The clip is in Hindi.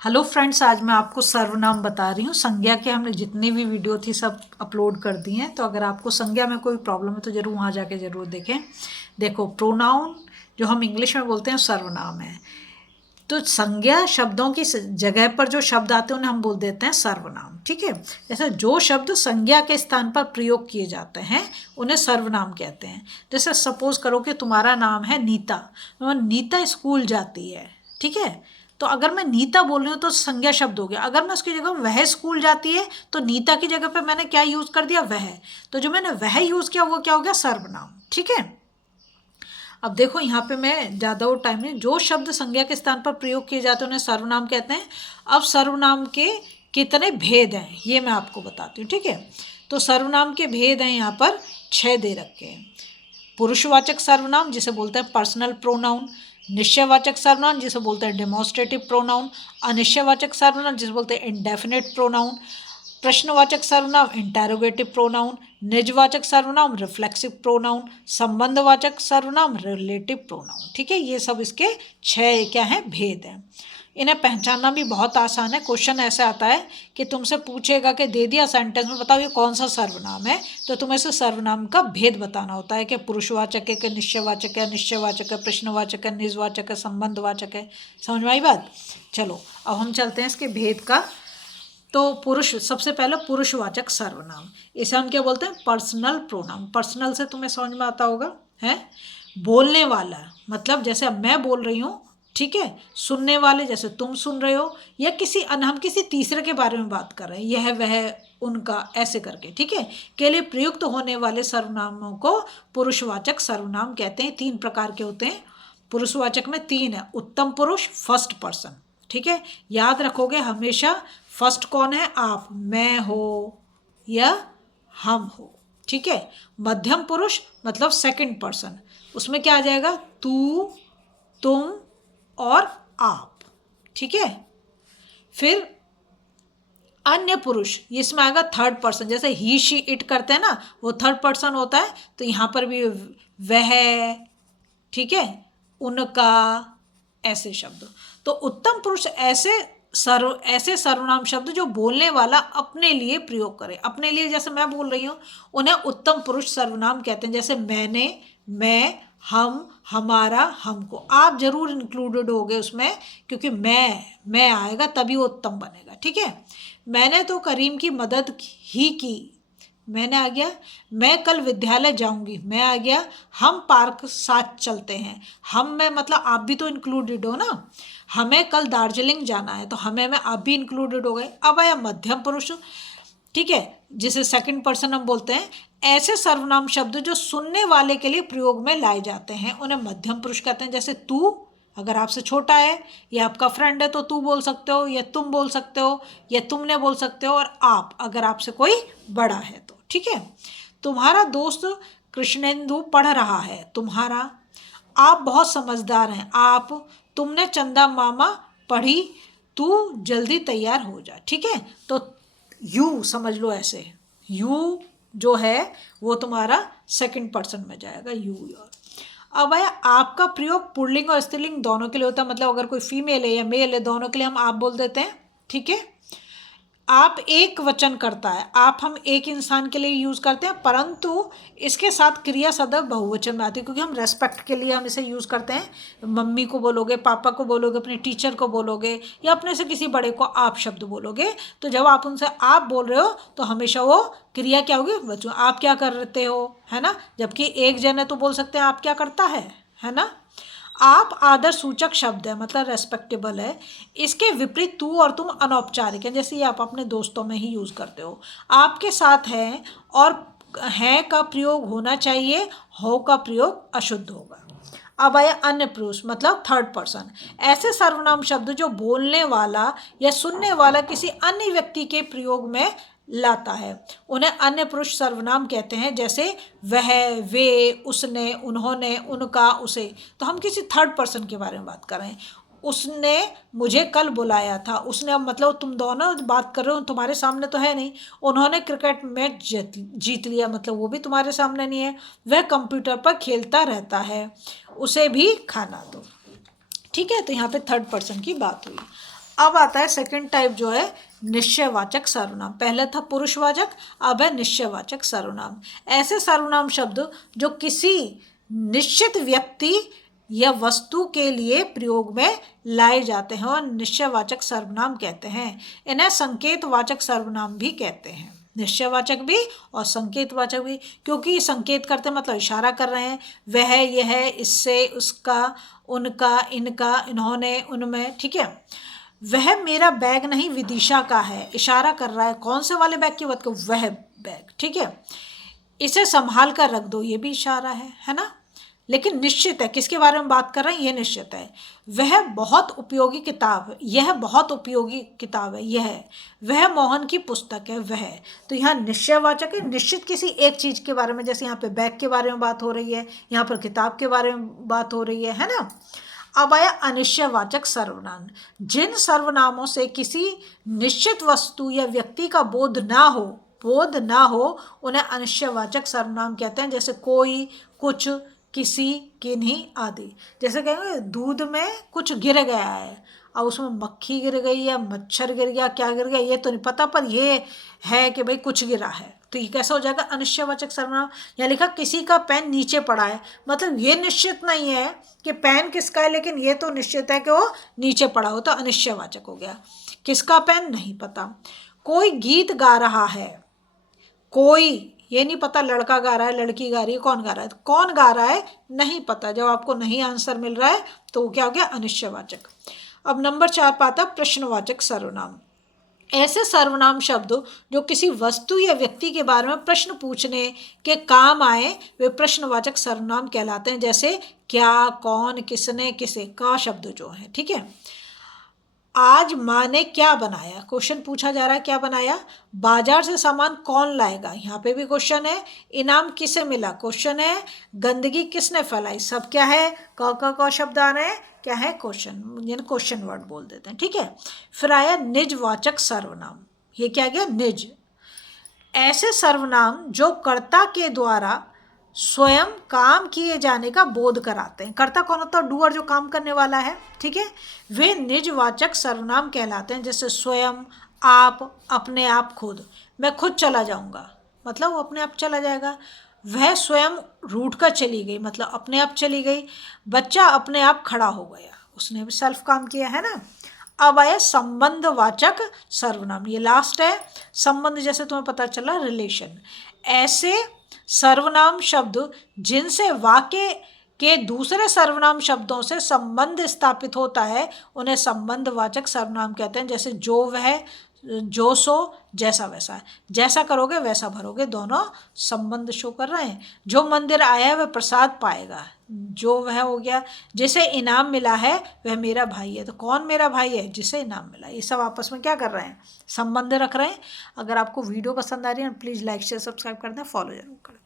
हेलो फ्रेंड्स, आज मैं आपको सर्वनाम बता रही हूँ। संज्ञा के हमने जितनी भी वीडियो थी सब अपलोड कर दी हैं, तो अगर आपको संज्ञा में कोई प्रॉब्लम है तो ज़रूर वहाँ जाके ज़रूर देखें। देखो, प्रोनाउन जो हम इंग्लिश में बोलते हैं सर्वनाम है। तो संज्ञा शब्दों की जगह पर जो शब्द आते हैं उन्हें हम बोल देते हैं सर्वनाम। ठीक है, जैसे जो शब्द संज्ञा के स्थान पर प्रयोग किए जाते हैं उन्हें सर्वनाम कहते हैं। जैसे सपोज करो कि तुम्हारा नाम है नीता, तो नीता स्कूल जाती है। ठीक है, तो अगर मैं नीता बोल रही हूँ तो संज्ञा शब्द हो गया। अगर मैं उसकी जगह वह स्कूल जाती है तो नीता की जगह पे मैंने क्या यूज़ कर दिया, वह। तो जो मैंने वह यूज़ किया वो क्या हो गया, सर्वनाम। ठीक है, अब देखो यहाँ पे मैं ज़्यादा वो टाइम नहीं, जो शब्द संज्ञा के स्थान पर प्रयोग किए जाते हैं उन्हें सर्वनाम कहते हैं। अब सर्वनाम के कितने भेद हैं ये मैं आपको बताती हूँ। ठीक है, तो सर्वनाम के भेद हैं यहाँ पर 6 दे रखे हैं। पुरुषवाचक सर्वनाम जिसे बोलते हैं पर्सनल प्रोनाउन, निश्चयवाचक सर्वनाम जिसे बोलते हैं डेमोन्स्ट्रेटिव प्रोनाउन, अनिश्चयवाचक सर्वनाम जिसे बोलते हैं इंडेफिनिट प्रोनाउन, प्रश्नवाचक सर्वनाम इंटेरोगेटिव प्रोनाउन, निजवाचक सर्वनाम रिफ्लेक्सिव प्रोनाउन, संबंधवाचक सर्वनाम रिलेटिव प्रोनाउन। ठीक है, ये सब इसके 6 क्या हैं, भेद हैं। इन्हें पहचानना भी बहुत आसान है। क्वेश्चन ऐसे आता है कि तुमसे पूछेगा कि दे दिया सेंटेंस में बताओ ये कौन सा सर्वनाम है, तो तुम्हें से सर्वनाम का भेद बताना होता है कि पुरुषवाचक है कि निश्चयवाचक है, निश्चयवाचक है, प्रश्नवाचक है, निजवाचक है, संबंधवाचक है। समझ में आई बात? चलो अब हम चलते हैं इसके भेद का। तो पुरुष, सबसे पहले पुरुषवाचक सर्वनाम, इसे हम क्या बोलते हैं, पर्सनल प्रोनाउन। पर्सनल से तुम्हें समझ में आता होगा, है बोलने वाला, मतलब जैसे अब मैं बोल रही हूँ। ठीक है, सुनने वाले जैसे तुम सुन रहे हो, या किसी हम किसी तीसरे के बारे में बात कर रहे हैं, यह वह उनका ऐसे करके। ठीक है, के लिए प्रयुक्त होने वाले सर्वनामों को पुरुषवाचक सर्वनाम कहते हैं। 3 प्रकार के होते हैं पुरुषवाचक में, 3 है। उत्तम पुरुष, फर्स्ट पर्सन। ठीक है, याद रखोगे हमेशा, फर्स्ट कौन है, आप, मैं हो या हम हो। ठीक है, मध्यम पुरुष मतलब सेकंड पर्सन, उसमें क्या आ जाएगा, तू, तुम और आप। ठीक है, फिर अन्य पुरुष, इसमें आएगा थर्ड पर्सन, जैसे ही शी इट करते हैं ना, वो थर्ड पर्सन होता है। तो यहाँ पर भी वह, ठीक है, उनका, ऐसे शब्द। तो उत्तम पुरुष ऐसे सर्वनाम शब्द जो बोलने वाला अपने लिए प्रयोग करे। अपने लिए जैसे मैं बोल रही हूँ, उन्हें उत्तम पुरुष सर्वनाम कहते हैं। जैसे मैंने, मैं, हम, हमारा, हमको। आप जरूर इंक्लूडेड होगे उसमें, क्योंकि मैं आएगा तभी वो उत्तम बनेगा। ठीक है, मैंने तो करीम की मदद ही की, मैंने आ गया। मैं कल विद्यालय जाऊंगी, मैं आ गया। हम पार्क साथ चलते हैं, हम में मतलब आप भी तो इंक्लूडेड हो ना। हमें कल दार्जिलिंग जाना है, तो हमें में आप भी इंक्लूडेड हो गए। अब आया मध्यम पुरुष, ठीक है, जिसे सेकंड पर्सन हम बोलते हैं। ऐसे सर्वनाम शब्द जो सुनने वाले के लिए प्रयोग में लाए जाते हैं उन्हें मध्यम पुरुष कहते हैं। जैसे तू, अगर आपसे छोटा है या आपका फ्रेंड है तो तू बोल सकते हो, या तुम बोल सकते हो, या तुमने बोल सकते हो। और आप, अगर आपसे कोई बड़ा है तो। ठीक है, तुम्हारा दोस्त कृष्णेंदु पढ़ रहा है, तुम्हारा। आप बहुत समझदार हैं, आप। तुमने चंदा मामा पढ़ी, तू जल्दी तैयार हो जा। ठीक है, तो यू समझ लो ऐसे, यू जो है वो तुम्हारा सेकंड पर्सन में जाएगा, यू योर। अब आया आपका प्रयोग पुल्लिंग और स्त्रीलिंग दोनों के लिए होता है। मतलब अगर कोई फीमेल है या मेल है, दोनों के लिए हम आप बोल देते हैं। ठीक है, आप एक वचन करता है, आप हम एक इंसान के लिए यूज़ करते हैं, परंतु इसके साथ क्रिया सदैव बहुवचन में आती है, क्योंकि हम रेस्पेक्ट के लिए हम इसे यूज़ करते हैं। मम्मी को बोलोगे, पापा को बोलोगे, अपने टीचर को बोलोगे, या अपने से किसी बड़े को आप शब्द बोलोगे। तो जब आप उनसे आप बोल रहे हो तो हमेशा वो क्रिया क्या होगी, बच्चों आप क्या करते हो, है ना। जबकि एक जन है तो बोल सकते हैं आप क्या करता है ना। आप आदर सूचक शब्द है, मतलब रेस्पेक्टेबल है। इसके विपरीत तू और तुम अनौपचारिक है, जैसे ये आप अपने दोस्तों में ही यूज़ करते हो। आपके साथ है और है का प्रयोग होना चाहिए, हो का प्रयोग अशुद्ध होगा। अब आया अन्य पुरुष, मतलब थर्ड पर्सन। ऐसे सर्वनाम शब्द जो बोलने वाला या सुनने वाला किसी अन्य व्यक्ति के प्रयोग में लाता है उन्हें अन्य पुरुष सर्वनाम कहते हैं। जैसे वह, वे, उसने, उन्होंने, उनका, उसे। तो हम किसी थर्ड पर्सन के बारे में बात कर रहे हैं। उसने मुझे कल बुलाया था, उसने, अब मतलब तुम दोनों बात कर रहे हो, तुम्हारे सामने तो है नहीं। उन्होंने क्रिकेट मैच जीत लिया, मतलब वो भी तुम्हारे सामने नहीं है। वह कंप्यूटर पर खेलता रहता है, उसे भी खाना दो। ठीक है, तो यहाँ पे थर्ड पर्सन की बात हुई। अब आता है सेकंड टाइप जो है निश्चयवाचक सर्वनाम। पहले था पुरुषवाचक, अब है निश्चयवाचक सर्वनाम। ऐसे सर्वनाम शब्द जो किसी निश्चित व्यक्ति या वस्तु के लिए प्रयोग में लाए जाते हैं और निश्चयवाचक सर्वनाम कहते हैं। इन्हें संकेतवाचक सर्वनाम भी कहते हैं, निश्चयवाचक भी और संकेतवाचक भी, क्योंकि संकेत करते मतलब इशारा कर रहे हैं, वह, यह, इससे, उसका, उनका, इनका, इन्होंने, उनमें, ठीक है। वह मेरा बैग नहीं विदिशा का है, इशारा कर रहा है कौन से वाले बैग की बात को, वह बैग, ठीक है। इसे संभाल कर रख दो, ये भी इशारा है ना। लेकिन निश्चित है, किसके बारे में बात कर रहे हैं, ये निश्चित है। वह बहुत उपयोगी किताब है, यह बहुत उपयोगी किताब है, यह, वह मोहन की पुस्तक है, वह। तो यहाँ निश्चयवाचक है, निश्चित किसी एक चीज के बारे में, जैसे यहाँ पे बैग के बारे में बात हो रही है, यहाँ पर किताब के बारे में बात हो रही है ना। अब आया अनिश्चयवाचक सर्वनाम। जिन सर्वनामों से किसी निश्चित वस्तु या व्यक्ति का बोध ना हो उन्हें अनिश्चयवाचक सर्वनाम कहते हैं। जैसे कोई, कुछ, किसी, किन्हीं आदि। जैसे कहेंगे दूध में कुछ गिर गया है, और उसमें मक्खी गिर गई या मच्छर गिर गया, क्या गिर गया ये तो नहीं पता, पर ये है कि भाई कुछ गिरा है, तो ये कैसा हो जाएगा, अनिश्चयवाचक सर्वनाम। या लिखा किसी का पेन नीचे पड़ा है, मतलब ये निश्चित नहीं है कि पेन किसका है, लेकिन ये तो निश्चित है कि वो नीचे पड़ा हो, तो अनिश्चयवाचक हो गया। किसका पेन नहीं पता। कोई गीत गा रहा है, कोई ये नहीं पता लड़का गा रहा है, लड़की गा रही है, कौन गा रहा है, कौन गा रहा है नहीं पता। जब आपको नहीं आंसर मिल रहा है तो वो क्या हो गया, अनिश्चयवाचक। अब नंबर 4 पाता प्रश्नवाचक सर्वनाम। ऐसे सर्वनाम शब्द जो किसी वस्तु या व्यक्ति के बारे में प्रश्न पूछने के काम आए वे प्रश्नवाचक सर्वनाम कहलाते हैं। जैसे क्या, कौन, किसने, किसे, का शब्द जो है, ठीक है। आज माँ ने क्या बनाया, क्वेश्चन पूछा जा रहा है क्या बनाया। बाजार से सामान कौन लाएगा, यहाँ पे भी क्वेश्चन है। इनाम किसे मिला, क्वेश्चन है। गंदगी किसने फैलाई, सब क्या है, क शब्द आ रहे हैं, क्या है, क्वेश्चन, यानी क्वेश्चन वर्ड बोल देते हैं, ठीक है। फिर आया निजवाचक सर्वनाम। ये क्या गया, निज। ऐसे सर्वनाम जो कर्ता के द्वारा स्वयं काम किए जाने का बोध कराते हैं। कर्ता कौन होता है, डूअर, जो काम करने वाला है, ठीक है। वे निजवाचक सर्वनाम कहलाते हैं। जैसे स्वयं, आप, अपने आप, खुद। मैं खुद चला जाऊंगा, मतलब वो अपने आप चला जाएगा। वह स्वयं रूठ कर चली गई, मतलब अपने आप चली गई। बच्चा अपने आप खड़ा हो गया, उसने भी सेल्फ काम किया है ना। अब आया संबंधवाचक सर्वनाम, ये लास्ट है। संबंध, जैसे तुम्हें पता चला रिलेशन। ऐसे सर्वनाम शब्द जिनसे वाक्य के दूसरे सर्वनाम शब्दों से संबंध स्थापित होता है उन्हें संबंधवाचक सर्वनाम कहते हैं। जैसे जो, वह, जो, सो, जैसा, वैसा। जैसा करोगे वैसा भरोगे, दोनों संबंध शो कर रहे हैं। जो मंदिर आया है वह प्रसाद पाएगा, जो, वह हो गया। जिसे इनाम मिला है वह मेरा भाई है, तो कौन मेरा भाई है, जिसे इनाम मिला। ये सब आपस में क्या कर रहे हैं, संबंध रख रहे हैं। अगर आपको वीडियो पसंद आ रही है प्लीज़ लाइक शेयर सब्सक्राइब कर दें, फॉलो जरूर करें।